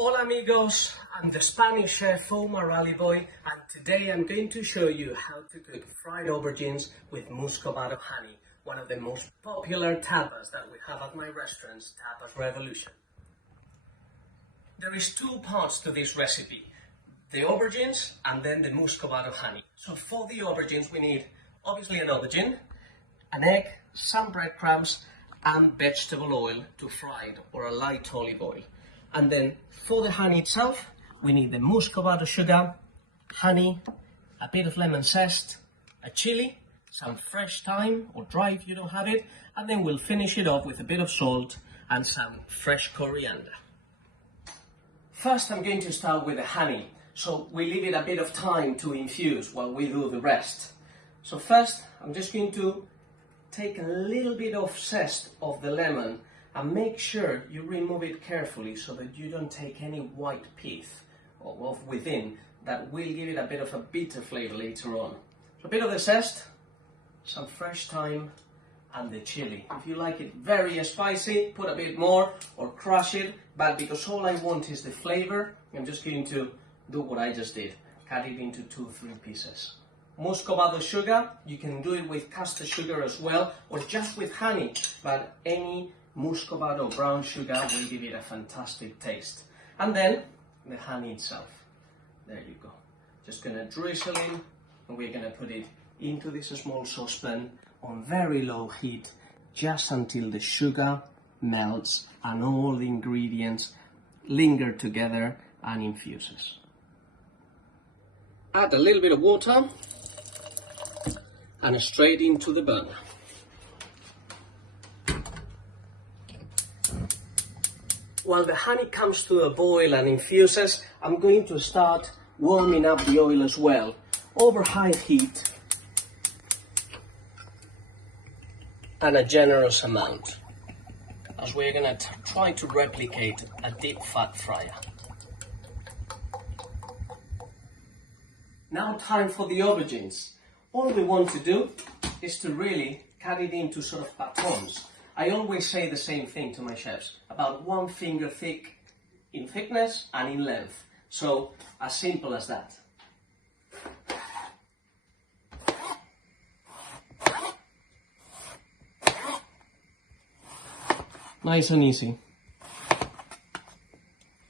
Hola amigos, I'm the Spanish chef Omar Allibhoy, and today I'm going to show you how to cook fried aubergines with Muscovado honey, one of the most popular tapas that we have at my restaurants, Tapas Revolution. There is two parts to this recipe, the aubergines and then the Muscovado honey. So for the aubergines we need obviously an aubergine, an egg, some breadcrumbs and vegetable oil to fry it, or a light olive oil. And then for the honey itself, we need the Muscovado sugar, honey, a bit of lemon zest, a chili, some fresh thyme or dry if you don't have it, and then we'll finish it off with a bit of salt and some fresh coriander. First I'm going to start with the honey, so we leave it a bit of time to infuse while we do the rest. So first I'm just going to take a little bit of zest of the lemon and make sure you remove it carefully so that you don't take any white pith of within. That will give it a bit of a bitter flavor later on. So a bit of the zest, some fresh thyme and the chili. If you like it very spicy, put a bit more or crush it, but because all I want is the flavor, I'm just going to do what I just did, cut it into 2 or 3 pieces. Muscovado sugar, you can do it with caster sugar as well, or just with honey, but any Muscovado brown sugar will give it a fantastic taste. And then the honey itself. There you go. Just gonna drizzle in, and we're gonna put it into this small saucepan on very low heat, just until the sugar melts and all the ingredients linger together and infuses. Add a little bit of water and straight into the burner. While the honey comes to a boil and infuses, I'm going to start warming up the oil as well, over high heat and a generous amount, as we're going to try to replicate a deep fat fryer. Now time for the aubergines. All we want to do is to really cut it into sort of batons. I always say the same thing to my chefs, about 1 finger thick in thickness and in length. So, as simple as that. Nice and easy.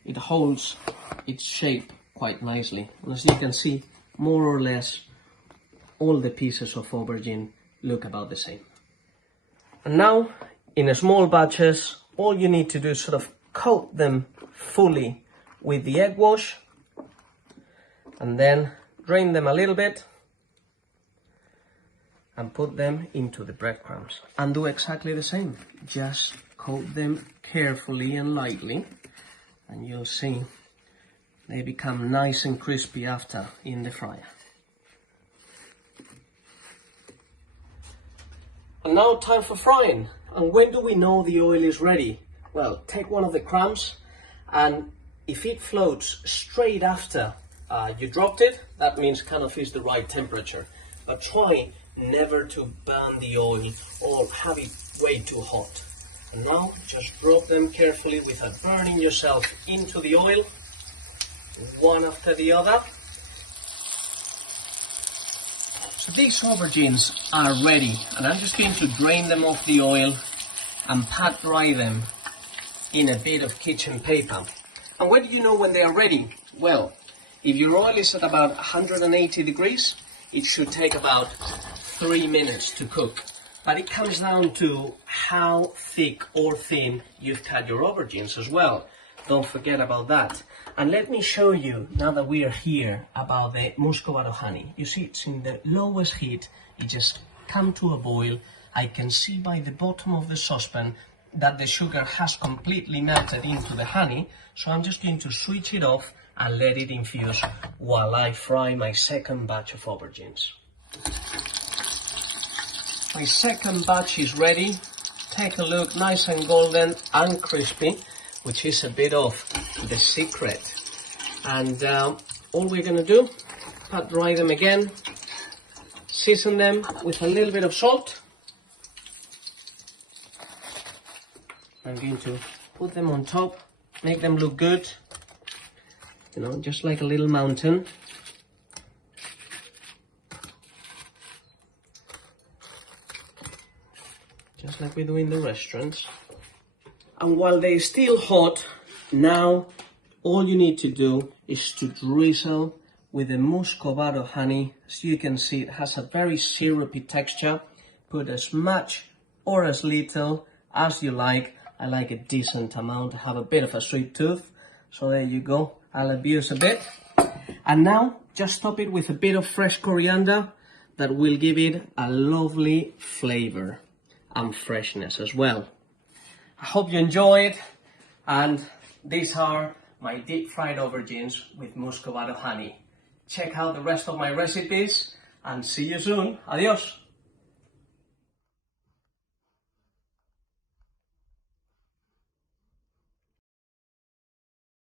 It holds its shape quite nicely. And as you can see, more or less, all the pieces of aubergine look about the same. And now, in small batches, all you need to do is sort of coat them fully with the egg wash and then drain them a little bit and put them into the breadcrumbs. And do exactly the same. Just coat them carefully and lightly, and you'll see they become nice and crispy after in the fryer. And now time for frying. And when do we know the oil is ready? Well, take one of the crumbs, and if it floats straight after you dropped it, that means kind of is the right temperature. But try never to burn the oil or have it way too hot. And now just drop them carefully without burning yourself into the oil, one after the other. So these aubergines are ready, and I'm just going to drain them off the oil and pat dry them in a bit of kitchen paper. And when do you know when they are ready? Well, if your oil is at about 180 degrees, it should take about 3 minutes to cook. But it comes down to how thick or thin you've cut your aubergines as well. Don't forget about that. And let me show you, now that we are here, about the Muscovado honey. You see, it's in the lowest heat. It just comes to a boil. I can see by the bottom of the saucepan that the sugar has completely melted into the honey. So I'm just going to switch it off and let it infuse while I fry my second batch of aubergines. My second batch is ready. Take a look, nice and golden and crispy, which is a bit of the secret. And all we're going to do, pat dry them again, season them with a little bit of salt. I'm going to put them on top, make them look good, you know, just like a little mountain. Just like we do in the restaurants. And while they're still hot, now all you need to do is to drizzle with the Muscovado honey. As you can see, it has a very syrupy texture. Put as much or as little as you like. I like a decent amount. I have a bit of a sweet tooth, so there you go. I'll abuse a bit. And now just top it with a bit of fresh coriander. That will give it a lovely flavor and freshness as well. I hope you enjoy it, and these are my deep fried aubergines with Muscovado honey. Check out the rest of my recipes and see you soon. Adios.